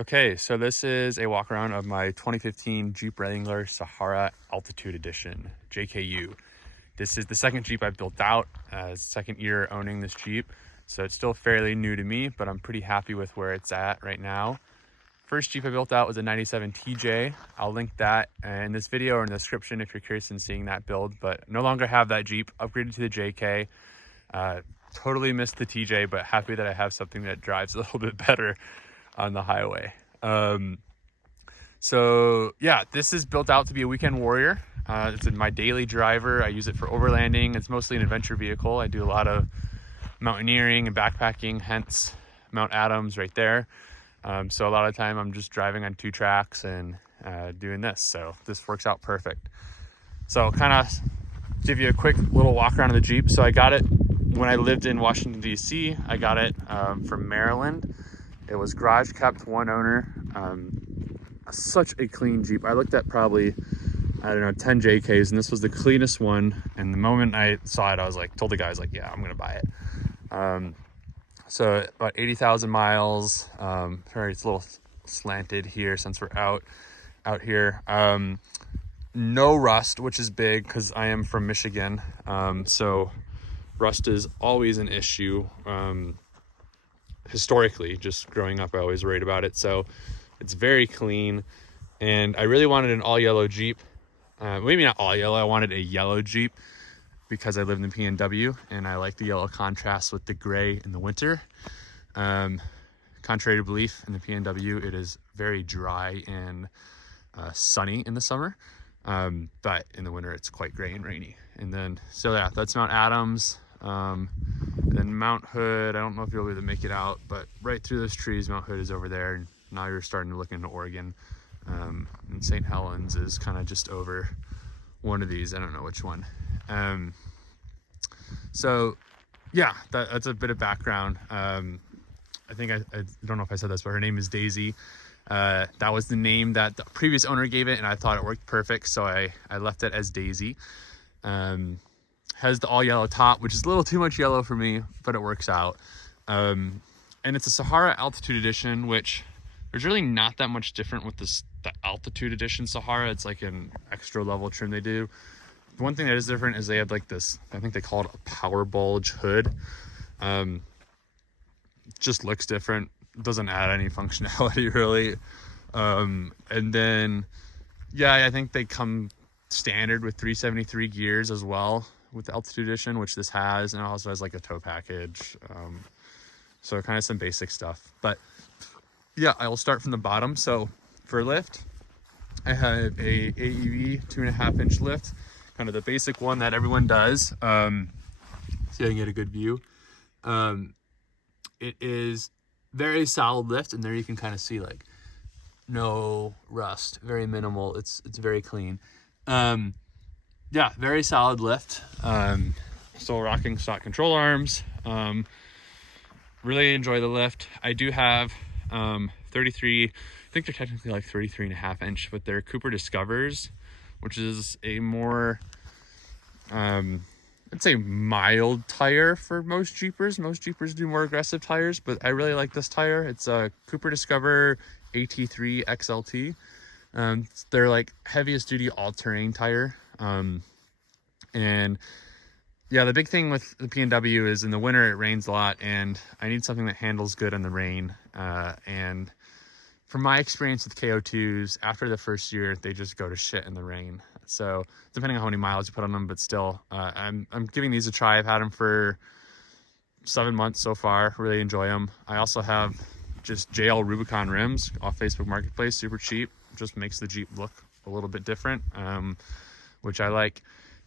Okay, so this is a walk around of my 2015 Jeep Wrangler Sahara Altitude Edition, JKU. This is the second Jeep I've built out, second year owning this Jeep. So it's still fairly new to me, but I'm pretty happy with where it's at right now. First Jeep I built out was a 97 TJ. I'll link that in this video or in the description if you're curious in seeing that build, but no longer have that Jeep, upgraded to the JK. Totally missed the TJ, but happy that I have something that drives a little bit better on the highway. So yeah, this is built out to be a weekend warrior. It's my daily driver. I use it for overlanding. It's mostly an adventure vehicle. I do a lot of mountaineering and backpacking, hence Mount Adams right there. So a lot of time I'm just driving on two tracks and doing this. So this works out perfect. So kind of give you a quick little walk around of the Jeep. So I got it when I lived in Washington, D.C. I got it from Maryland. It was garage kept, one owner. Such a clean Jeep. I looked at probably, 10 JKs, and this was the cleanest one. And the moment I saw it, I was like, told the guys like, yeah, I'm gonna buy it. So about 80,000 miles. Sorry, it's a little slanted here since we're out here. No rust, which is big because I am from Michigan. So rust is always an issue. Historically, just growing up, I always worried about it. So it's very clean, and I really wanted an all yellow Jeep. Maybe not all yellow. I wanted a yellow Jeep because I live in the PNW and I like the yellow contrast with the gray in the winter. Contrary to belief, in the PNW, it is very dry and sunny in the summer. But in the winter, it's quite gray and rainy. And then, so yeah, that's Mount Adams. Then Mount Hood, I don't know if you'll be able to make it out, but right through those trees, Mount Hood is over there. And now you're starting to look into Oregon. And St. Helens is kind of just over one of these. I don't know which one. So yeah, that's a bit of background. I think I don't know if I said this, but her name is Daisy. That was the name that the previous owner gave it, and I thought it worked perfect, so I left it as Daisy. Has the all yellow top, which is a little too much yellow for me, but it works out. And it's a Sahara Altitude Edition, which there's really not that much different with the Altitude Edition Sahara. It's like an extra level trim they do. The one thing that is different is they have like this, I think they call it a power bulge hood. Just looks different. Doesn't add any functionality really. And then, yeah, I think they come standard with 373 gears as well with the Altitude Edition, which this has, and it also has like a tow package. So kind of some basic stuff. But yeah, I will start from the bottom. So for lift, I have a AEV 2.5-inch lift, kind of the basic one that everyone does. See if I can get a good view. It is very solid lift, and there you can kind of see like no rust, very minimal. It's very clean. Yeah, very solid lift. Still rocking stock control arms. Really enjoy the lift. I do have 33, I think they're technically like 33.5-inch, but they're Cooper Discovers, which is a more I'd say mild tire for most Jeepers. Most Jeepers do more aggressive tires, but I really like this tire. It's a Cooper Discover AT3 XLT. They're like heaviest duty all-terrain tire. And yeah, the big thing with the PNW is in the winter it rains a lot, and I need something that handles good in the rain. And from my experience with KO2s, after the first year, they just go to shit in the rain. So depending on how many miles you put on them, but still, I'm giving these a try. I've had them for 7 months so far. Really enjoy them. I also have just JL Rubicon rims off Facebook Marketplace, super cheap. Just makes the Jeep look a little bit different, which I like.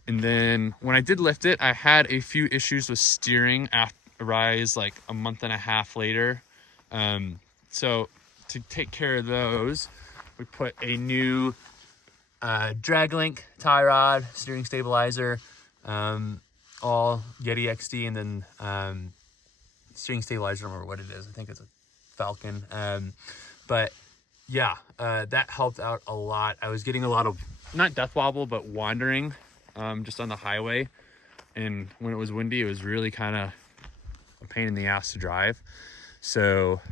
And then when I did lift it, I had a few issues with steering after Rise like a month and a half later. So to take care of those, we put a new drag link tie rod, steering stabilizer, all Yeti XD, and then steering stabilizer, I don't remember what it is. I think it's a Falcon. But yeah, that helped out a lot. I was getting a lot of, not death wobble, but wandering just on the highway. And when it was windy, it was really kind of a pain in the ass to drive. So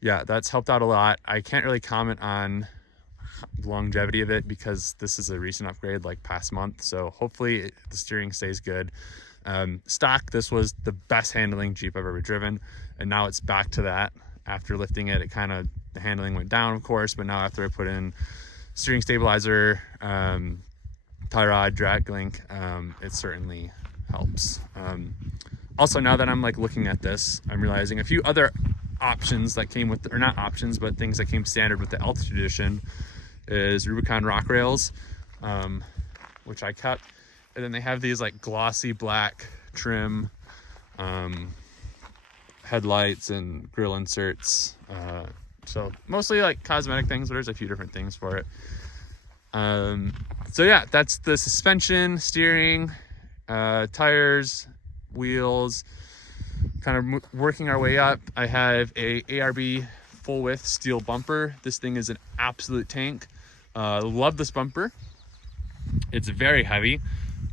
yeah, that's helped out a lot. I can't really comment on the longevity of it because this is a recent upgrade, like past month. So hopefully the steering stays good. Stock, this was the best handling Jeep I've ever driven, and now it's back to that. After lifting it, the handling went down, of course, but now after I put in steering stabilizer, tie rod, drag link, it certainly helps. Also, now that I'm like looking at this, I'm realizing a few other options that came with, or not options, but things that came standard with the Altitude Edition is Rubicon rock rails, which I kept. And then they have these like glossy black trim headlights and grill inserts. So mostly like cosmetic things, but there's a few different things for it. So yeah, that's the suspension, steering, tires, wheels, kind of working our way up. I have a ARB full width steel bumper. This thing is an absolute tank. Love this bumper. It's very heavy,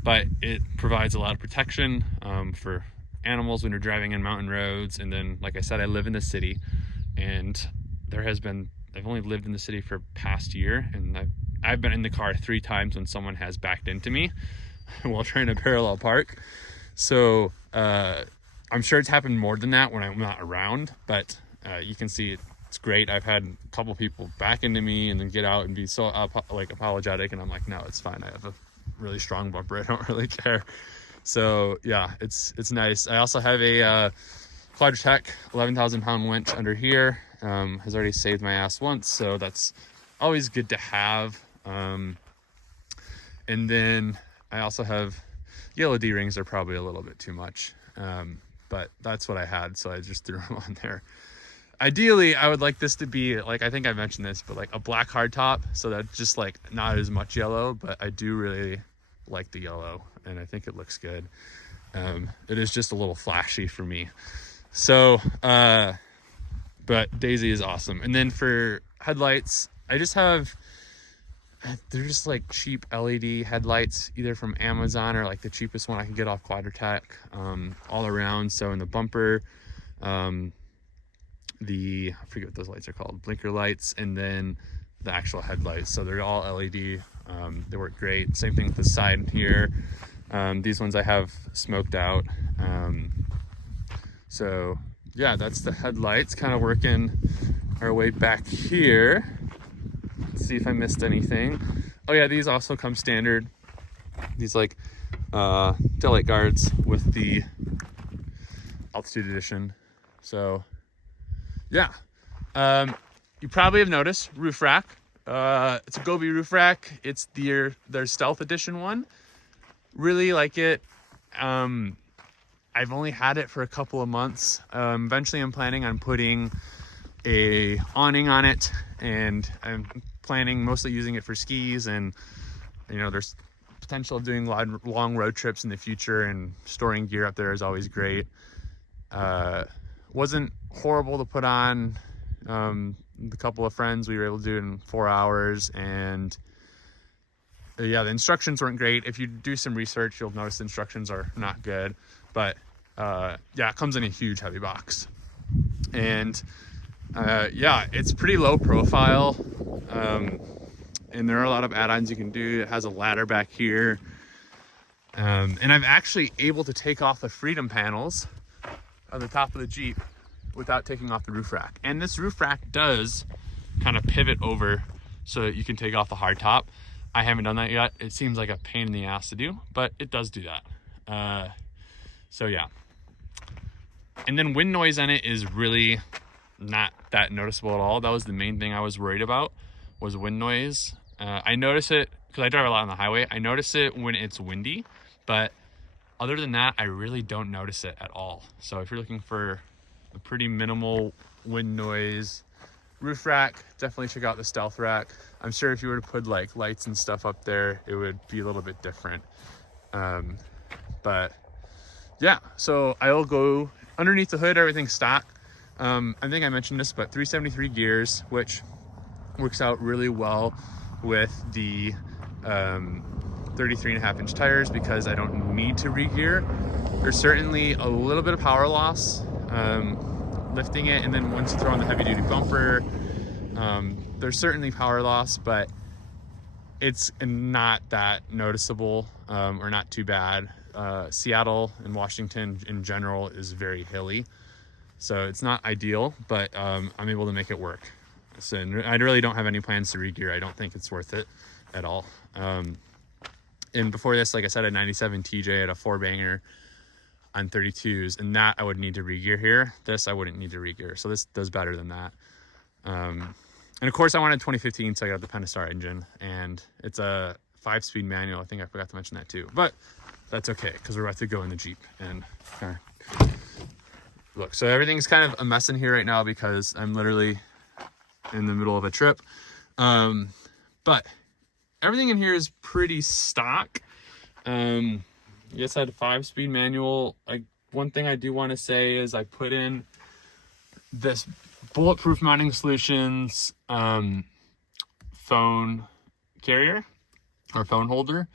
but it provides a lot of protection for animals when you're driving in mountain roads. And then, like I said, I live in the city, and I've only lived in the city for past year, and I've been in the car 3 times when someone has backed into me while trying to parallel park. So I'm sure it's happened more than that when I'm not around, but you can see it's great. I've had a couple people back into me and then get out and be so apologetic, and I'm like, no, it's fine. I have a really strong bumper. I don't really care. So yeah, it's nice. I also have a Quadratec 11,000 pound winch under here. Has already saved my ass once, so that's always good to have. And then I also have yellow D-rings. Are probably a little bit too much, but that's what I had, so I just threw them on there. Ideally, I would like this to be like, I think I mentioned this, but like a black hardtop, so that just like not as much yellow, but I do really like the yellow, and I think it looks good. It is just a little flashy for me. So, but Daisy is awesome. And then for headlights, they're just like cheap LED headlights, either from Amazon or like the cheapest one I can get off Quadratec, all around. So in the bumper, I forget what those lights are called, blinker lights, and then the actual headlights. So they're all LED. They work great. Same thing with the side here. These ones I have smoked out. So yeah, that's the headlights. Kind of working our way back here. Let's see if I missed anything. Oh yeah, these also come standard. These like taillight guards with the Altitude Edition. So yeah, you probably have noticed roof rack. It's a Gobi roof rack. It's their Stealth Edition one. Really like it. I've only had it for a couple of months. Eventually I'm planning on putting a awning on it, and I'm planning mostly using it for skis, and you know, there's potential of doing long road trips in the future, and storing gear up there is always great. Wasn't horrible to put on. The couple of friends, we were able to do it in 4 hours, and yeah, the instructions weren't great. If you do some research, you'll notice the instructions are not good, but yeah, it comes in a huge heavy box, and yeah, it's pretty low profile, and there are a lot of add-ons you can do. It has a ladder back here, and I'm actually able to take off the Freedom panels on the top of the Jeep without taking off the roof rack. And this roof rack does kind of pivot over so that you can take off the hard top. I haven't done that yet. It seems like a pain in the ass to do, but it does do that. So yeah. And then wind noise on it is really not that noticeable at all. That was the main thing I was worried about, was wind noise. I notice it because I drive a lot on the highway. I notice it when it's windy, but other than that, I really don't notice it at all. So if you're looking for a pretty minimal wind noise roof rack, definitely check out the Stealth rack. I'm sure if you were to put like lights and stuff up there, it would be a little bit different. But yeah, so I'll go underneath the hood, everything's stock. I think I mentioned this, but 373 gears, which works out really well with the 33.5-inch tires because I don't need to re-gear. There's certainly a little bit of power loss lifting it. And then once you throw on the heavy duty bumper, there's certainly power loss, but it's not that noticeable, or not too bad. Seattle and Washington in general is very hilly, so it's not ideal, but I'm able to make it work. So I really don't have any plans to regear. I don't think it's worth it at all. And before this, like I said, a 97 TJ at a 4-banger on 32s, and that I would need to regear here. This I wouldn't need to regear, so this does better than that. And of course I wanted 2015, so I got the Pentastar engine, and it's a 5-speed manual. I think I forgot to mention that too, but that's okay because we're about to go in the Jeep and look. So everything's kind of a mess in here right now because I'm literally in the middle of a trip. But everything in here is pretty stock. Yes, I had a 5-speed manual. One thing I do want to say is I put in this Bulletproof Mounting Solutions phone carrier or phone holder.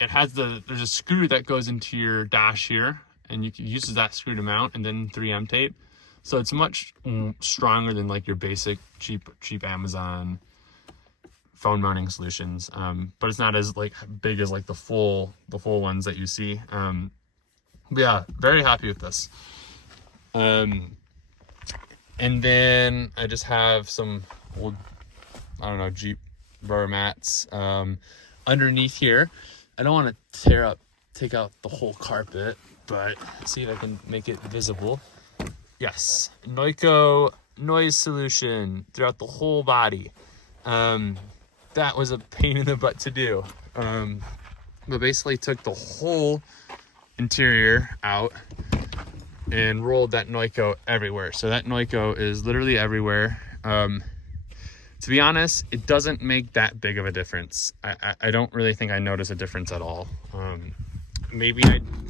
It has there's a screw that goes into your dash here, and you can use that screw to mount, and then 3M tape. So it's much stronger than like your basic cheap Amazon phone mounting solutions, but it's not as like big as like the full ones that you see. But yeah, very happy with this. And then I just have some old, I don't know, Jeep rubber mats underneath here. I don't want to take out the whole carpet, but see if I can make it visible. Yes, Noiko noise solution throughout the whole body. That was a pain in the butt to do. But basically took the whole interior out and rolled that Noiko everywhere. So that Noiko is literally everywhere. To be honest, it doesn't make that big of a difference. I don't really think I notice a difference at all. Maybe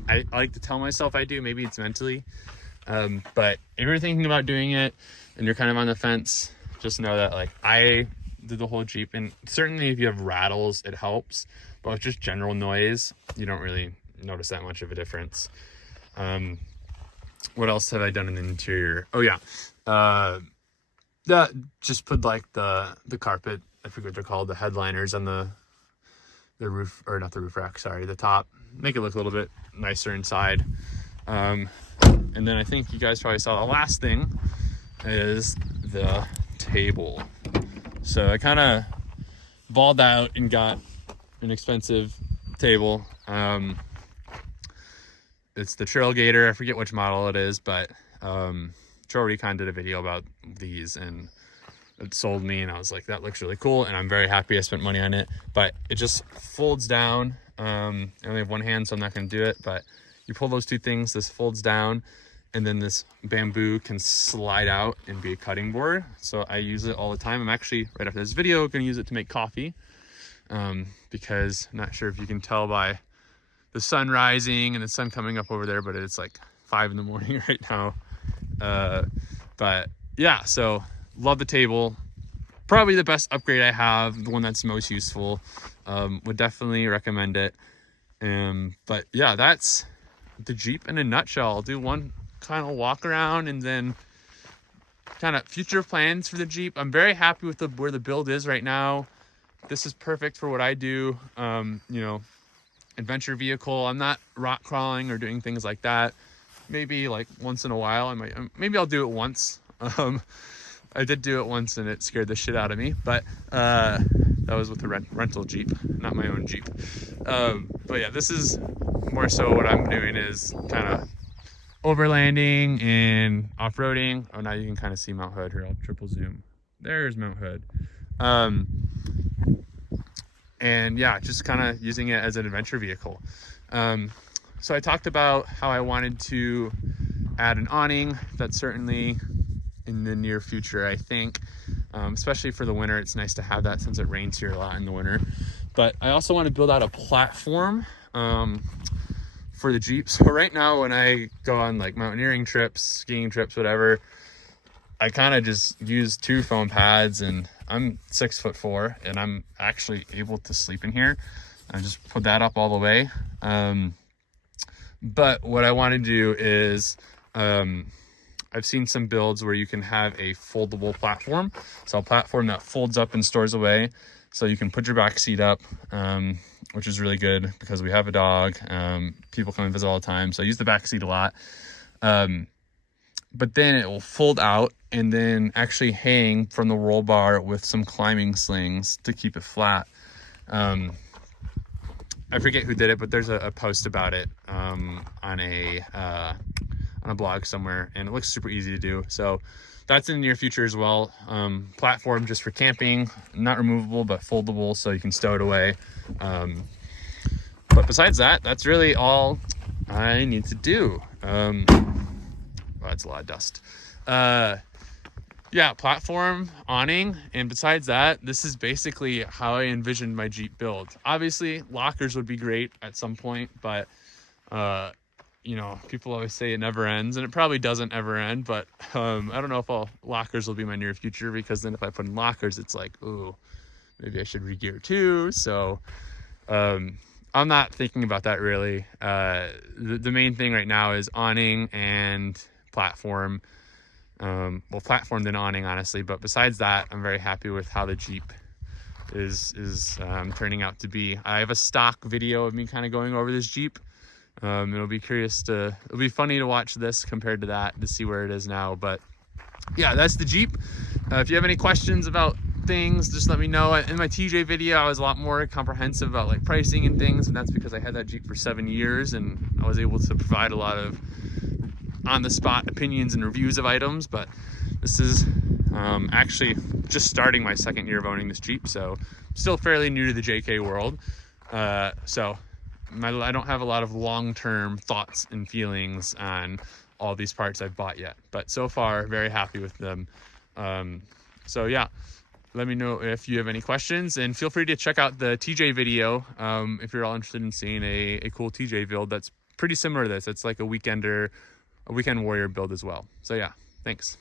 I like to tell myself I do, maybe it's mentally. But if you're thinking about doing it and you're kind of on the fence, just know that like I did the whole Jeep, and certainly if you have rattles, it helps. But with just general noise, you don't really notice that much of a difference. What else have I done in the interior? Oh yeah, that just put like the carpet, I forget what they're called, the headliners on the roof, or not the roof rack, sorry, the top, make it look a little bit nicer inside. And then I think you guys probably saw the last thing is the table. So I kind of balled out and got an expensive table. It's the Trailgater. I forget which model it is, but Joe already kind of did a video about these, and it sold me, and I was like, that looks really cool, and I'm very happy I spent money on it. But it just folds down. I only have one hand, so I'm not going to do it, but you pull those two things, this folds down, and then this bamboo can slide out and be a cutting board. So I use it all the time. I'm actually, right after this video, going to use it to make coffee, because I'm not sure if you can tell by the sun rising and the sun coming up over there, but it's like 5 in the morning right now. But yeah, so love the table. Probably the best upgrade I have, the one that's most useful. Would definitely recommend it. But yeah, that's the Jeep in a nutshell. I'll do one kind of walk around and then kind of future plans for the Jeep. I'm very happy with where the build is right now. This is perfect for what I do. You know, adventure vehicle. I'm not rock crawling or doing things like that. Maybe like once in a while, maybe I'll do it once. I did do it once and it scared the shit out of me, but that was with the rental Jeep, not my own Jeep. But yeah, this is more so what I'm doing is kind of overlanding and off-roading. Oh, now you can kind of see Mount Hood here. I'll triple zoom. There's Mount Hood. And yeah, just kind of using it as an adventure vehicle. So I talked about how I wanted to add an awning. That's certainly in the near future, I think. Especially for the winter, it's nice to have that since it rains here a lot in the winter. But I also want to build out a platform for the Jeep. So right now when I go on like mountaineering trips, skiing trips, whatever, I kind of just use 2 foam pads, and I'm 6'4", and I'm actually able to sleep in here. I just put that up all the way. But what I want to do is I've seen some builds where you can have a foldable platform. So a platform that folds up and stores away. So you can put your back seat up, which is really good because we have a dog. People come and visit all the time. So I use the back seat a lot. But then it will fold out and then actually hang from the roll bar with some climbing slings to keep it flat. I forget who did it, but there's a post about it on a blog somewhere, and it looks super easy to do. So that's in the near future as well. Platform just for camping, not removable but foldable, so you can stow it away. But besides that, that's really all I need to do. Wow, that's a lot of dust. Yeah, platform, awning, and besides that, this is basically how I envisioned my Jeep build. Obviously, lockers would be great at some point, but you know, people always say it never ends, and it probably doesn't ever end, but I don't know if lockers will be my near future, because then if I put in lockers, it's like, ooh, maybe I should regear too. So I'm not thinking about that really. The main thing right now is awning and platform. Well, platform than awning, honestly, but besides that, I'm very happy with how the Jeep is turning out to be. I have a stock video of me kind of going over this Jeep. It'll be funny to watch this compared to that, to see where it is now. But yeah, that's the Jeep. If you have any questions about things, just let me know. In my TJ video, I was a lot more comprehensive about like pricing and things, and that's because I had that Jeep for 7 years and I was able to provide a lot of on-the-spot opinions and reviews of items. But this is actually just starting my 2nd year of owning this Jeep, so still fairly new to the JK world. So I don't have a lot of long-term thoughts and feelings on all these parts I've bought yet, but so far very happy with them. So yeah, let me know if you have any questions, and feel free to check out the TJ video if you're all interested in seeing a cool TJ build that's pretty similar to this. It's like a weekend warrior build as well. So yeah, thanks.